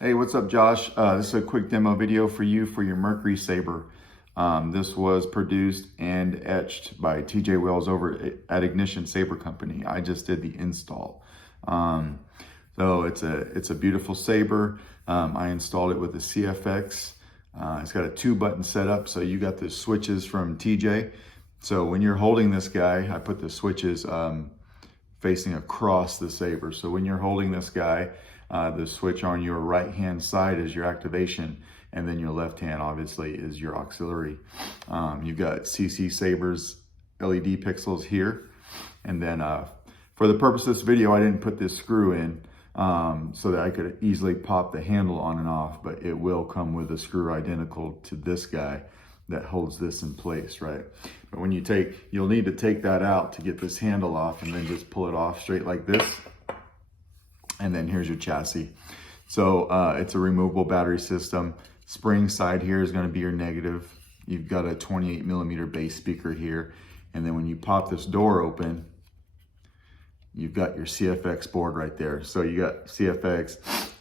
Hey, what's up, Josh? This is a quick demo video for you for your Mercury Saber. This was produced and etched by TJ Wells over at Ignition Saber Company. I just did the install. So it's a beautiful Saber. I installed it with the CFX. It's got a 2-button setup, so you got the switches from TJ. So when you're holding this guy, I put the switches facing across the Saber. So when you're holding this guy, the switch on your right hand side is your activation, and then your left hand obviously is your auxiliary. You've got CCSabers LED pixels here, and then for the purpose of this video I didn't put this screw in so that I could easily pop the handle on and off, but it will come with a screw identical to this guy that holds this in place, right? But when you'll need to take that out to get this handle off, and then just pull it off straight like this. And then here's your chassis. So it's a removable battery system. Spring side here is gonna be your negative. You've got a 28mm bass speaker here. And then when you pop this door open, you've got your CFX board right there. So you got CFX,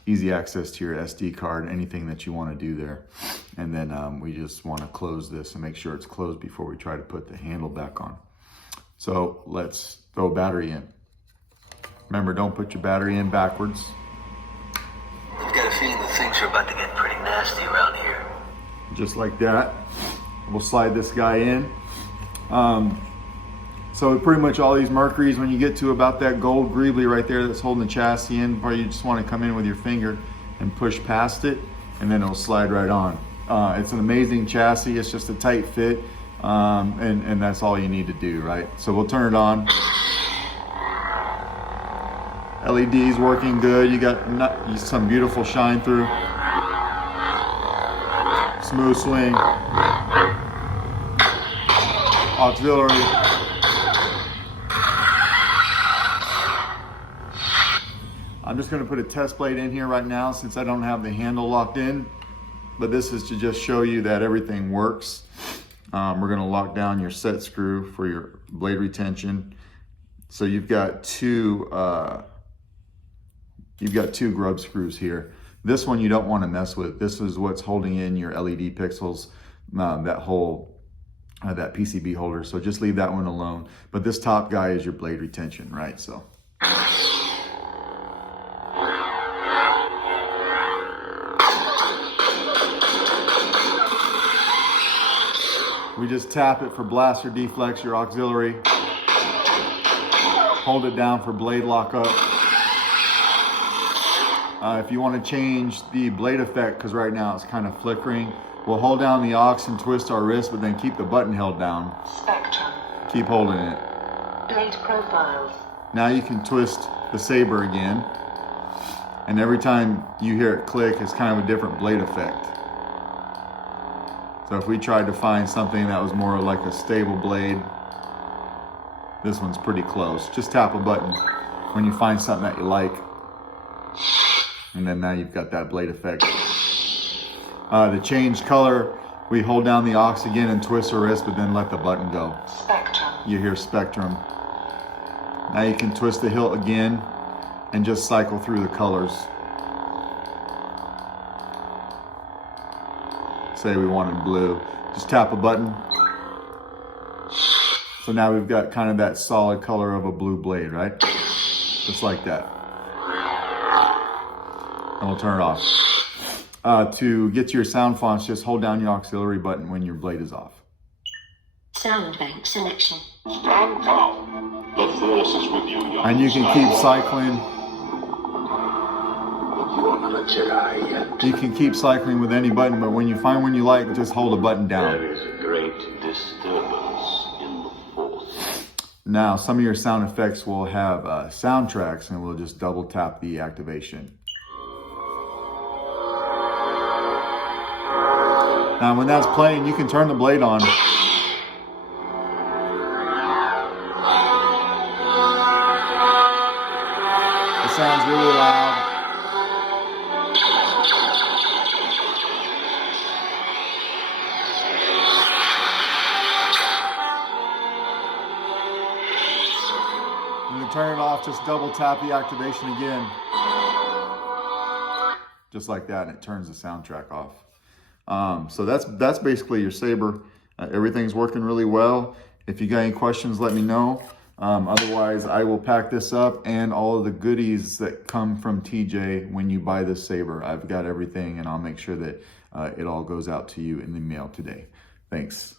easy access to your SD card, anything that you wanna do there. And then we just wanna close this and make sure it's closed before we try to put the handle back on. So let's throw a battery in. Remember, don't put your battery in backwards. I've got a feeling that things are about to get pretty nasty around here. Just like that. We'll slide this guy in. So pretty much all these Mercuries, when you get to about that gold greebly right there that's holding the chassis in, or you just want to come in with your finger and push past it, and then it'll slide right on. It's an amazing chassis. It's just a tight fit, and that's all you need to do, right? So we'll turn it on. LEDs working good. You got some beautiful shine through. Smooth swing. Auxiliary. I'm just going to put a test blade in here right now since I don't have the handle locked in. But this is to just show you that everything works. We're going to lock down your set screw for your blade retention. So you've got two grub screws here. This one you don't want to mess with. This is what's holding in your LED pixels, that PCB holder. So just leave that one alone. But this top guy is your blade retention, right? So. We just tap it for blast or deflex your auxiliary. Hold it down for blade lockup. If you want to change the blade effect, because right now it's kind of flickering, we'll hold down the aux and twist our wrist, but then keep the button held down. Spectrum. Keep holding it. Blade profiles. Now you can twist the Saber again, and every time you hear it click, it's kind of a different blade effect. So if we tried to find something that was more like a stable blade, this one's pretty close. Just tap a button when you find something that you like. And then now you've got that blade effect. To change color, we hold down the aux again and twist our wrist, but then let the button go. Spectrum. You hear spectrum. Now you can twist the hilt again and just cycle through the colors. Say we wanted blue. Just tap a button. So now we've got kind of that solid color of a blue blade, right? Just like that. And we'll turn it off. To get to your sound fonts, just hold down your auxiliary button when your blade is off. Sound bank selection. Stand down. The force is with you, young And you can keep cycling. You're not a Jedi yet. You can keep cycling with any button, but when you find one you like, just hold a button down. There is a great disturbance in the force. Now, some of your sound effects will have soundtracks, and we'll just double tap the activation. Now, when that's playing, you can turn the blade on. It sounds really loud. When you turn it off, just double tap the activation again. just like that, and it turns the soundtrack off. So that's basically your Saber. Everything's working really well. If you got any questions, let me know. Otherwise, I will pack this up and all of the goodies that come from TJ when you buy this Saber. I've got everything, and I'll make sure that it all goes out to you in the mail today. Thanks.